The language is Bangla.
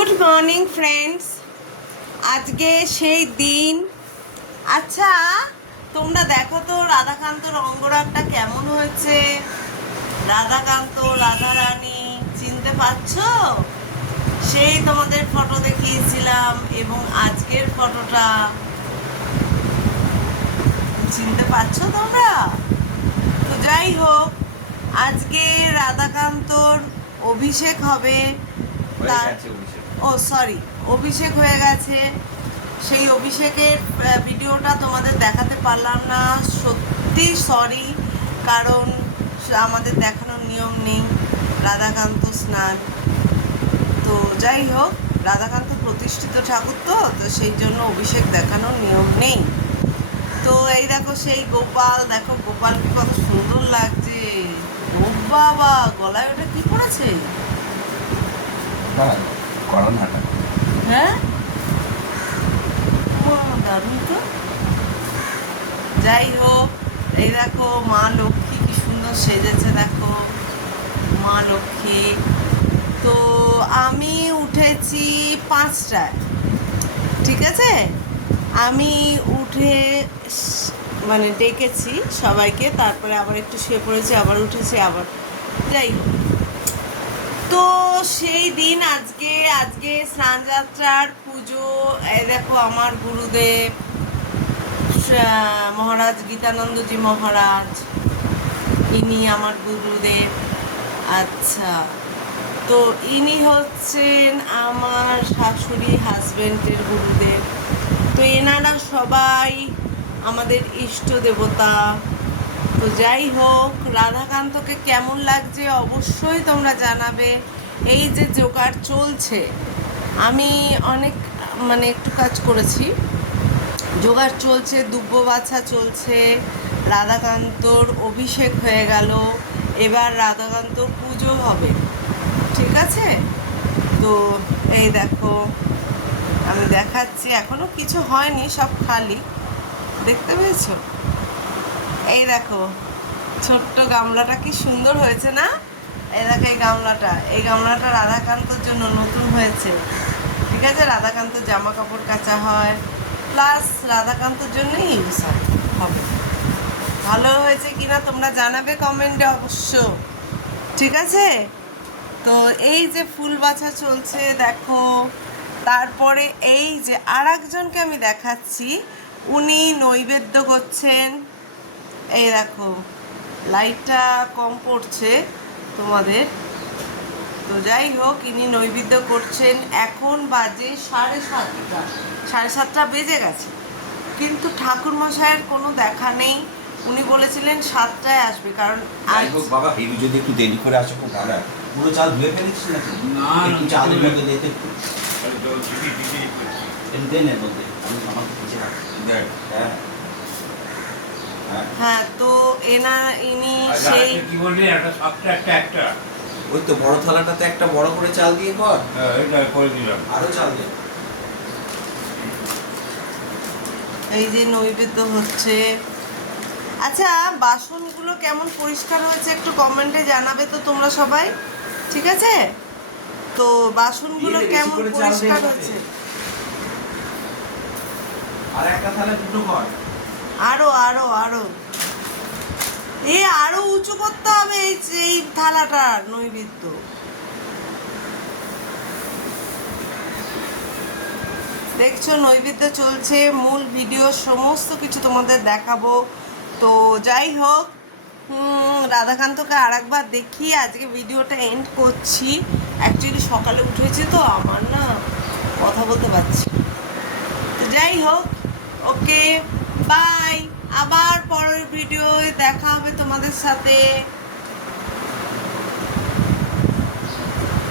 Good morning friends. আজকে সেই দিন। আচ্ছা, তোমরা দেখো তো রাধাকান্তর অঙ্গরাগটা কেমন হয়েছে। রাধাকান্ত, রাধারানী চিনতে পারছো? সেই তোমাদের ফটো দেখিয়েছিলাম এবং আজকের ফটোটা চিনতে পারছো তোমরা? তো যাই হোক, আজকে রাধাকান্তর অভিষেক হবে। অভিষেক হয়ে গেছে। সেই অভিষেকের ভিডিওটা তোমাদের দেখাতে পারলাম না, সত্যি সরি। কারণ আমাদের দেখানোর নিয়ম নেই রাধাকান্ত স্নান। তো যাই হোক, রাধাকান্ত প্রতিষ্ঠিত ঠাকুর, তো সেই জন্য অভিষেক দেখানোর নিয়ম নেই। তো এই দেখো সেই গোপাল, দেখো গোপালকে কত সুন্দর লাগছে। ও বাবা, গলায় ওটা কি পড়েছে? হ্যাঁ, দারুণ তো। যাই হোক, এই দেখো মা লক্ষ্মী কি সুন্দর সেজেছে, দেখো মা লক্ষ্মী। তো আমি উঠেছি 5টায়, ঠিক আছে। আমি উঠে মানে ডেকেছি সবাইকে, তারপরে আবার একটু শুয়ে পড়েছি, আবার উঠেছি, আবার যাই হোক। তো সেই দিন আজকে স্নানযাত্রার পুজো। এই দেখো আমার গুরুদেব মহারাজ গীতানন্দজি মহারাজ, ইনি আমার গুরুদেব। আচ্ছা, তো ইনি হচ্ছেন আমার শাশুড়ি হাজবেন্ডের গুরুদেব। তো এনারা সবাই আমাদের ইষ্ট দেবতা। তো যাই হোক, রাধাকান্তকে কেমন লাগছে অবশ্যই তোমরা জানাবে। এই যে জোগাড় চলছে, আমি অনেক একটু কাজ করেছি, জোগাড় চলছে, দুব্য বাছা চলছে। রাধাকান্তর অভিষেক হয়ে গেল, এবার রাধাকান্তর পুজো হবে, ঠিক আছে। তো এই দেখো আমি দেখাচ্ছি, এখনো কিছু হয়নি, সব খালি, দেখতে পেয়েছো? এই দেখো ছোট্ট গামলাটা কি সুন্দর হয়েছে না? এই দেখো এই গামলাটা রাধাকান্তর জন্য নতুন হয়েছে, ঠিক আছে। রাধাকান্ত জামা কাপড় কাচা হয়, প্লাস রাধাকান্তর জন্যই ইউজ হবে। ভালো হয়েছে কিনা তোমরা জানাবে কমেন্টে অবশ্য, ঠিক আছে। তো এই যে ফুল বাছা চলছে দেখো। তারপরে এই যে আর একজনকে আমি দেখাচ্ছি, উনি নৈবেদ্য করছেন। এই দেখো লাইটটা কম পড়ছে তোমাদের। তো যাই হোক, ইনি নৈবেদ্য করছেন। এখন বাজে 7:30, 7:30 বেজে গেছে, কিন্তু ঠাকুর মশাইয়ের কোনো দেখা নেই। উনি বলেছিলেন 7টায় আসবে, কারণ যাই হোক বাবা, হিরু যদি একটু দেরি করে আসে খুব ভালো হয়। পুরো চাল ধুয়ে ফেলেছিস নাকি? না, একটু চালের মধ্যে দিতে দেন, এর মধ্যে আমি আমাকে কিছু রাখি। হ্যাঁ হ্যাঁ, তো ইনি সেই কি বললি, একটা সাতটা একটা ওই তো বড় থালাটাতে একটা বড় করে চাল দিয়ে কর। হ্যাঁ, এটা করে দিলাম, আরো চাল দে। এই যে নৈবেদ্য হচ্ছে। আচ্ছা, বাসনগুলো কেমন পরিষ্কার হয়েছে একটু কমেন্টে জানাবে তো তোমরা সবাই, ঠিক আছে। তো বাসনগুলো কেমন পরিষ্কার হয়েছে। আর একটা থালা দুটো কর। আরো আরো আরো আরো উঁচু করতে হবে এই থালাটার নৈবেদ্য। দেখছো নৈবেদ্য চলছে, মূল ভিডিও সমস্ত কিছু তোমাদের দেখাবো। তো যাই হোক, রাধাকান্তকে আর একবার দেখি, আজকে ভিডিওটা এন্ড করছি। অ্যাকচুয়ালি সকালে উঠেছি তো, আমার না কথা বলতে পারছি। তো যাই হোক, ওকে বাই, আবার পরের ভিডিওয় দেখা হবে তোমাদের সাথে।